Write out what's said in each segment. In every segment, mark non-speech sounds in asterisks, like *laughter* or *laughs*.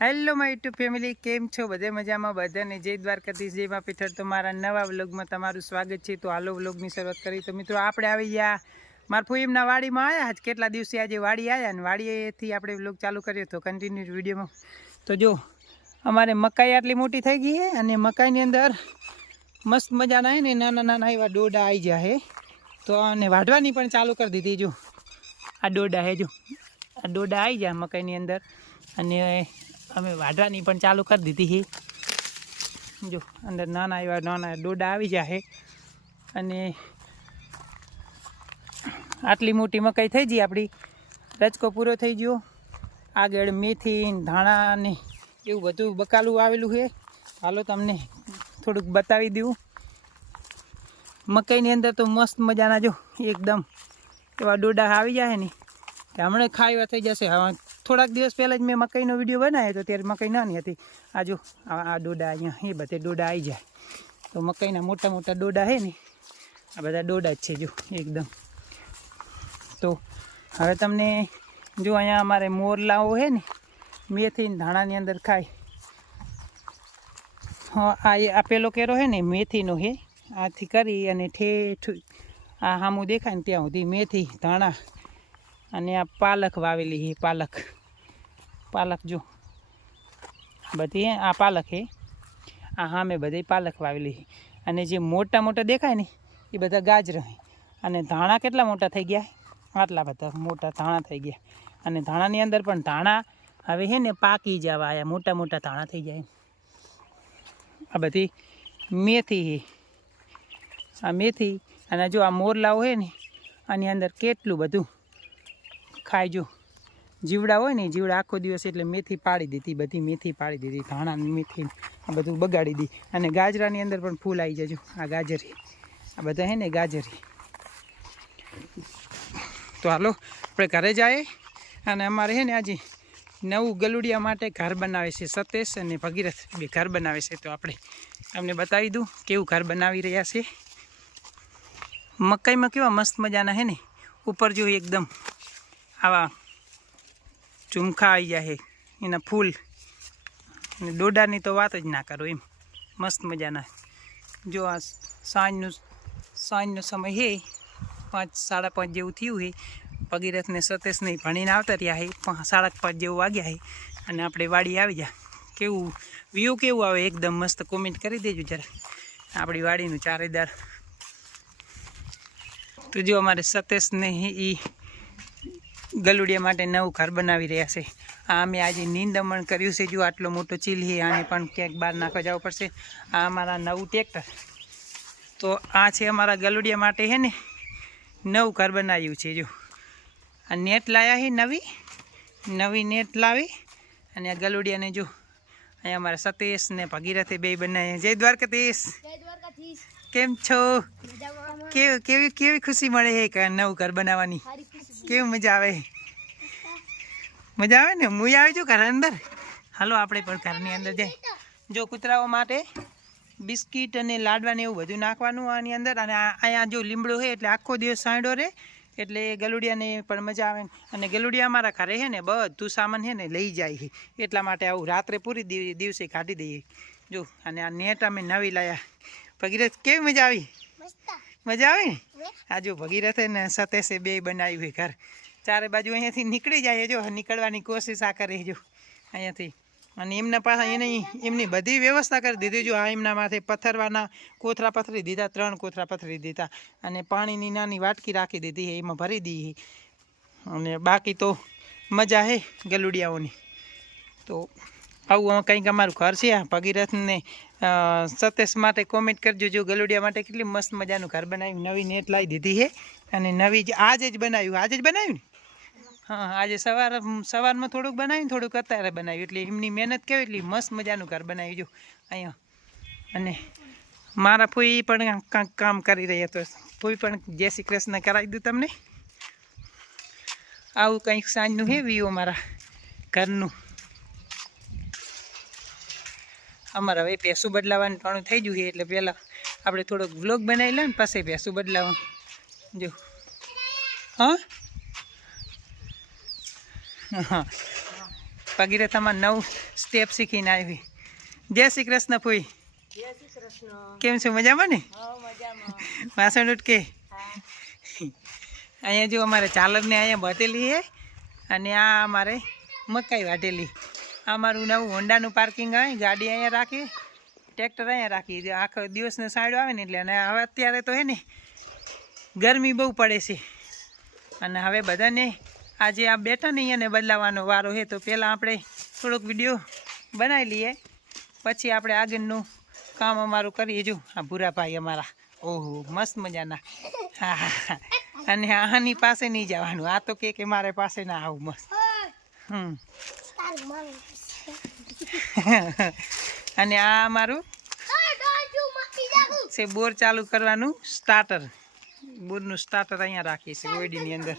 Hello my YouTube family કેમ છો? બધે મજામાં? બધાને જય દ્વારકાધીશ, જય મા પીઠર તો મારા નવા વ્લોગમાં તમારું સ્વાગત છે. તો હાલો વ્લોગની શરૂઆત કરી તો મિત્રો, આપણે આવી ગયા. મારા ફોઈમના વાડીમાં આવ્યા આજ કેટલા દિવસે આજે વાડી આવ્યા અને વાડીએથી આપણે વ્લોગ ચાલુ કર્યો તો કન્ટિન્યુ વિડીયોમાં. તો જો, અમારે મકાઈ આટલી મોટી થઈ ગઈ છે અને મકાઈની અંદર મસ્ત મજાના હે ને નાના નાના એવા ડોડા આવી ગયા હે તો અને વાઢવાની પણ ચાલુ કરી દીધી. જો, આ ડોડા હે જો. આ ડોડા આવી જાય મકાઈની અંદર. અને અમે વાઢવાની પણ ચાલુ કરી દીધી છે. જો, અંદર નાના એવા નાના ડોડા આવી જાય અને આટલી મોટી મકાઈ થઈ ગઈ આપણી. રચકો પૂરો થઈ ગયો. આગળ મેથી, ધાણા ને એવું બધું બકાલું આવેલું છે. હાલો તમને થોડુંક બતાવી દઉં. મકાઈની અંદર તો મસ્ત મજાના જો, એકદમ એવા ડોડા આવી જાય ને. હમણાં ખાવા થઈ જશે. હવે થોડાક દિવસ પહેલાં જ મેં મકાઈનો વીડિયો બનાવ્યો હતો, ત્યારે મકાઈ નાની હતી. આ જો, આ ડોડા અહીંયા, એ બધે ડોડા આવી જાય. તો મકાઈના મોટા મોટા ડોડા છે ને, આ બધા ડોડા જ છે જો, એકદમ. તો હવે તમને, જો અહીંયા અમારે મોરલાઓ છે ને મેથી ધાણાની અંદર ખાય. હા, આ એ- આ પેલો કેરો છે ને, મેથીનો છે આથી કરી અને ઠેઠ, આ સામું દેખાય ને ત્યાં સુધી મેથી, ધાણા અને આ પાલક વાવેલી છે પાલક. પાલક જો. બધી હે આ પાલક હે. આ હા મેં બધી પાલક વાવેલી છે અને જે મોટા મોટા દેખાય ને, એ બધા ગાજર છે અને ધાણા કેટલા મોટા થઈ ગયા? આટલા બધા મોટા ધાણા થઈ ગયા. અને ધાણાની અંદર પણ ધાણા, હવે છે ને પાકી જવા આયા, મોટા મોટા ધાણા થઈ જાય આ બધી મેથી હે. આ મેથી અને જો આ મોરલાઓ છે ને, આની અંદર કેટલું બધું ખાયજો જીવડા હોય ને, જીવડા આખો દિવસ એટલે મેથી પાડી દીધી, બધી મેથી પાડી દીધી, ધાણાની મેથી, આ બધું બગાડી દી. અને ગાજરાની અંદર પણ ફૂલ આવી જજો, આ ગાજરી. આ બધા હે ને ગાજરી. તો હાલો, આપણે ઘરે જાય અને અમારે છે ને આજે નવું ગલુડિયા માટે ઘર બનાવે છે સતેશ અને ભગીરથ, બે ઘર બનાવે છે. તો આપણે તમને બતાવી દઉં કેવું ઘર બનાવી રહ્યા છે. મકાઈમાં કેવા મસ્ત મજાના હે ને, ઉપર જો એકદમ આવા ઝુમખા આવી જાય એના ફૂલ. અને દોડાની તો વાત જ ના કરો એમ. મસ્ત મજાના. જો આ સાંજનું સાંજનો સમય છે પાંચ, સાડા પાંચ જેવું થયું છે ભગીરથને સતેશને ભણીને આવતા રહ્યા છે સાડા પાંચ જેવું વાગ્યા છે અને આપણે વાડી આવી જા. કેવું, વ્યૂ કેવું આવે? એકદમ મસ્ત કોમેન્ટ કરી દેજો જરા. આપણી વાડીનું ચારેદાર. તો જો અમારે સતેશને એ ગલુડિયા માટે નવું ઘર બનાવી રહ્યા છે. આ અમે આજે નીંદમણ કર્યું છે. જો આટલો મોટો ચીલી આને પણ ક્યાંક બહાર નાખવા જવું પડશે. આ અમારા નવું ટ્રેક્ટર. તો આ છે અમારા ગલુડિયા માટે છે ને, નવું ઘર બનાવ્યું છે, જો. આ નેટ લાયા છે નવી નવી નેટ લાવી અને આ ગલુડિયાને જો અહીંયા અમારા સતીશ ને ભગીરથે બે બનાવ્યા. જય દ્વારકાધીશ. જય દ્વારકાધીશ. કેમ છો? કેવી કેવી કેવી ખુશી મળે છે કે નવું ઘર બનાવવાની? કેવી મજા આવે? મજા આવે ને? હું આવી છું ઘર અંદર. હાલો આપણે પણ ઘરની અંદર જાય જો કૂતરાઓ માટે બિસ્કિટ અને લાડવાને એવું બધું નાખવાનું આની અંદર. અને અહીંયા જો લીમડો છે એટલે આખો દિવસ સાંડો રહે. એટલે ગલુડિયાને પણ મજા આવે. અને ગલુડિયા અમારા ઘરે છે ને બધું સામાન છે ને લઈ જાય છે એટલા માટે આવું રાત્રે પૂરી દિવ- દિવસે કાઢી દઈએ. જો અને આ નેટ અમે નવી લાયા. ભગીરથ કેવી મજા આવી? મજા આવે ને? આ જો ભગીરથે ને સતેશે બે બનાવ્યું છે ઘર. ચારે બાજુ અહીંયાથી નીકળી જાય જો નીકળવાની કોશિશ આ કરે જો અહીંયાથી. અને એમના પાસે એને એમની બધી વ્યવસ્થા કરી દીધી. જો આ એમના માથે પથ્થરવાના કોથરા પથરી દીધા ત્રણ કોથરા પથરી દીધા. અને પાણીની નાની વાટકી રાખી દીધી એમાં ભરી દીધી અને બાકી તો મજા હે ગલુડિયાઓની. તો આવું કંઈક અમારું ઘર છે ભગીરથને સતેશ માટે કોમેન્ટ કરજો, જો ગલુડિયા માટે કેટલી મસ્ત મજાનું ઘર બનાવ્યું. નવી નેટ લાવી દીધી છે અને નવી જ, આજે જ બનાવ્યું. આજે જ બનાવ્યું ને? હા, આજે સવાર, સવારમાં થોડુંક બનાવ્યું થોડુંક અત્યારે બનાવ્યું. એટલે એમની મહેનત કેવી, એટલી મસ્ત મજાનું ઘર બનાવ્યું. જો, અહીંયા. અને મારા ફૂઈ પણ કંઈક કામ કરી રહ્યા તો ફૂઈ પણ જય શ્રી કૃષ્ણ કરાવી દઉં તમને. આવું કંઈક સાંજનું હે, વ્યૂ અમારા ઘરનું. અમારે હવે પેસું બદલાવાનું ટાણું થઈ ગયું છે એટલે પહેલાં આપણે થોડોક વ્લોગ બનાવી લે ને પછી પેસું બદલાવું. જો. હા? હા. ભગીરથામાં નવું સ્ટેપ શીખીને આવી. જય શ્રી કૃષ્ણ ફૂઈ કેમ છો? મજામાં ને? વાસણ ઉટકે? અહીંયા જો અમારે ચાલકને અહીંયા બટેલી છે અને આ અમારે મકાઈ વાટેલી આ મારું નવું હોન્ડાનું પાર્કિંગ આવે ગાડી અહીંયા રાખી, ટ્રેક્ટર અહીંયા રાખી. આખો દિવસનો સાઈડ આવે ને એટલે, અને હવે અત્યારે તો હે ને, ગરમી બહુ પડે છે. અને હવે બધાને આજે આ બેઠા ને અહીંયાને બદલાવાનો વારો છે તો પહેલાં આપણે થોડોક વીડિયો બનાવી લઈએ. પછી આપણે આગળનું કામ અમારું કરીએ. જો, આ ભૂરાભાઈ અમારા. ઓહો, મસ્ત મજાના. હા અને આની પાસે નહીં જવાનું. આ તો કે મારે પાસે ના આવું મસ્ત. હમ. *laughs* અને આ અમારું છે બોર ચાલુ કરવાનું સ્ટાર્ટર બોરનું સ્ટાર્ટર અહીંયા રાખીએ છીએ ઓયડીની અંદર.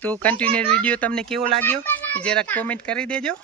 તો કન્ટિન્યુ વીડિયો તમને કેવો લાગ્યો? જરાક કોમેન્ટ કરી દેજો.